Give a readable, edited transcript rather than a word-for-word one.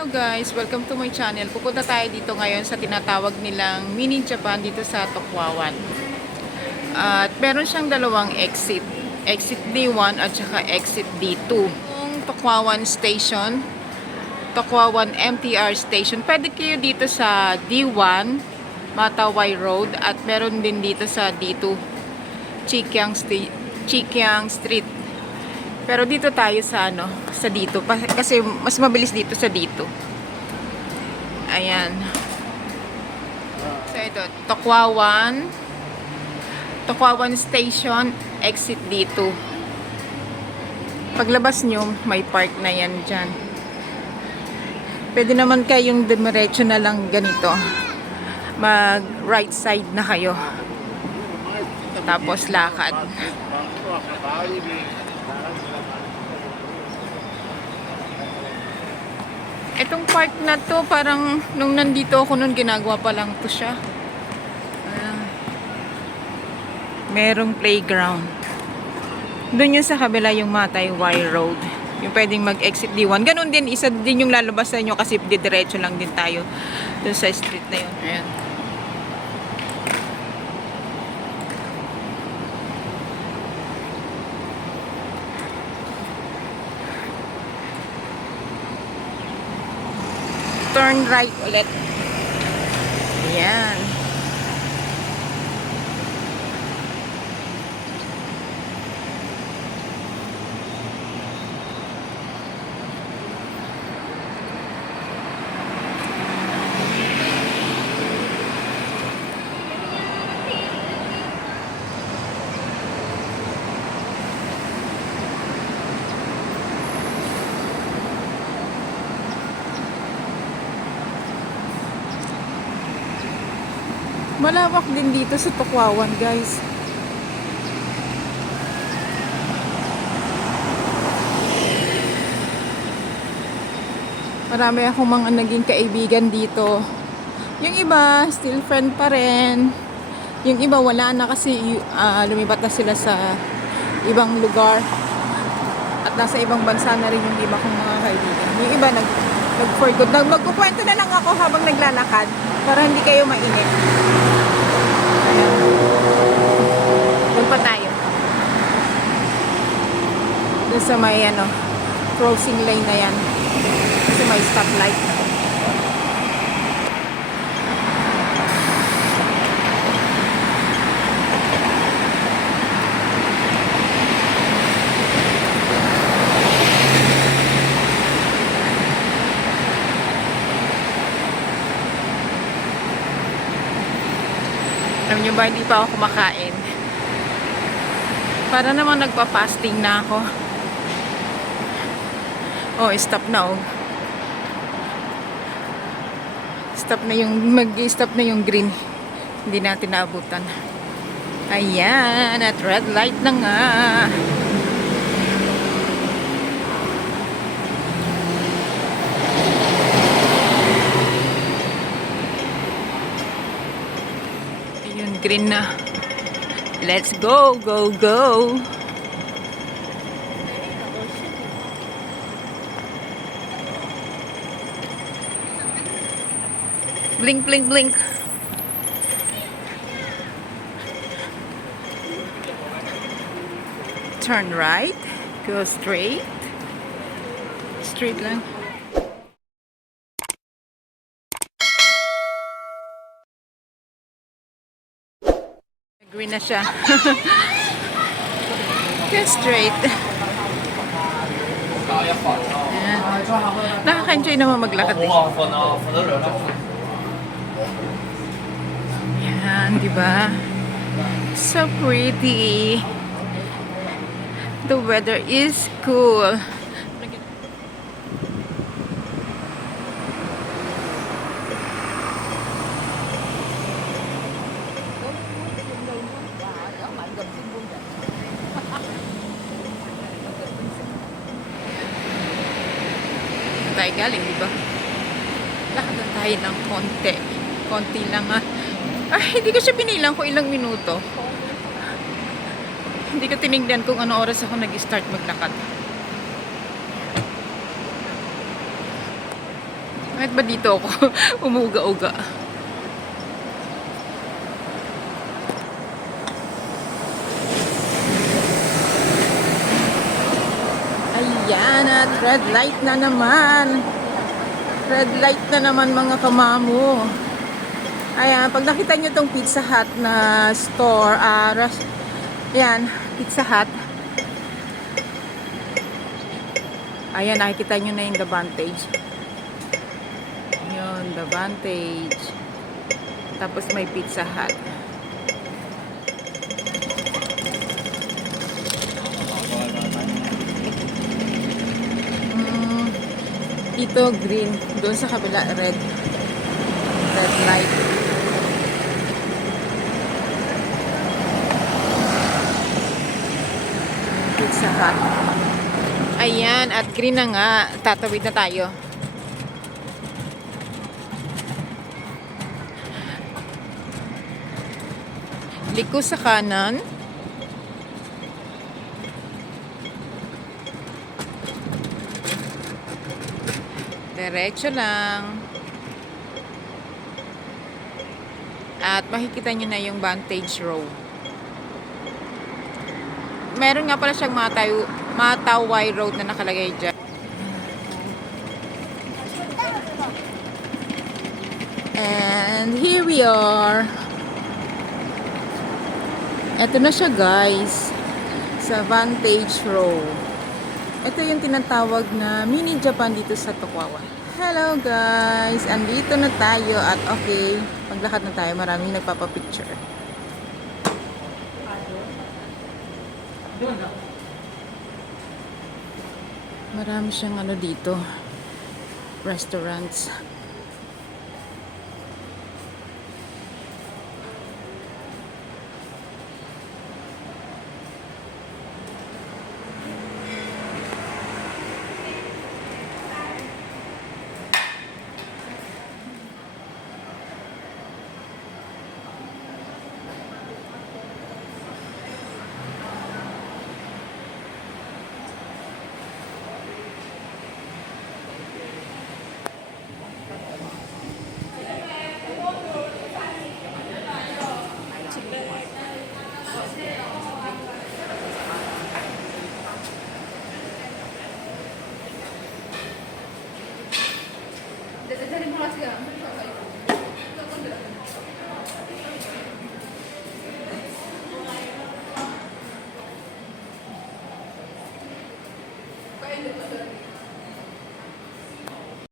Hello guys, welcome to my channel. Pupunta tayo dito ngayon sa tinatawag nilang Mini Japan dito sa Tokwawan. At meron siyang dalawang exit. Exit D1 at saka exit D2. Yung Tokwawan Station, Tokwawan MTR Station. Pwede kayo dito sa D1, Matawai Road. At meron din dito sa D2, Chikyang Street. Pero dito tayo sa sa dito kasi mas mabilis dito sa dito. Ayan. So ito, Tokwawan Station, exit dito. Paglabas nyo, may park na yan dyan. Pwede naman kayong dumiretso na lang ganito. Mag right side na kayo. Tapos lakad. Itong park na to, parang nung nandito ako nun, ginagawa pa lang to siya. Merong playground. Doon yung sa kabila yung Matawai Road. Yung pwedeng mag-exit D1. Ganon din, isa din yung lalabas sa inyo kasi didiretso lang din tayo doon sa street na yun. Ayan. Turn right ulit. Ayan. Malawak din dito sa Tokwawan, guys. Marami akong mga naging kaibigan dito. Yung iba, still friend pa rin. Yung iba, wala na kasi lumipat na sila sa ibang lugar. At nasa ibang bansa na rin yung iba kong mga kaibigan. Yung iba, nag-for good. Magkukwento na lang ako habang naglalakad para hindi kayo mainip. Doon pa tayo. Doon sa may crossing lane na yan. Kasi may stoplight. Alam nyo ba, hindi pa ako kumakain. Para namang nagpa-fasting na ako. Oh, stop na oh. Stop na yung, mag-stop na yung green. Hindi natin naabutan. Ayan, at red light na nga. Green na. Let's go, go, go. Blink, blink, blink. Turn right. Go straight. Straight lang. Green na siya. Go straight. Ayan. Nakaka-enjoy naman maglakad eh. Ayan, diba? So pretty. The weather is cool. Tayo galing, diba? Lakad na tayo ng konti. Konti lang Ay, hindi ko siya binilang kung ilang minuto. Hindi ko tinignan kung ano oras ako nag-start maglakad. Bakit ba dito ako umuuga-uga? Ayan, at red light na naman. Red light na naman mga kamamo. Ayan, pag nakita nyo tong Pizza Hut na store, ayan, Pizza Hut. Ayan, nakikita nyo na yung The Vantage. Yun, The Vantage. Tapos may Pizza Hut. Dito green, doon sa kabila red. Red light. Pizza Hut. Ayan, at green na nga. Tatawid na tayo. Liko sa kanan. Diretso lang. At makikita nyo na yung Vantage Row. Meron nga pala siyang Matawai Road na nakalagay dyan. And here we are. Ito na siya guys. Sa Vantage Row. Ito yung tinatawag na Mini Japan dito sa Tokwawan. Hello guys! Andito na tayo at okay, maglakad na tayo. Maraming nagpapapicture. Marami siyang ano dito. Restaurants. Dari Mas ya?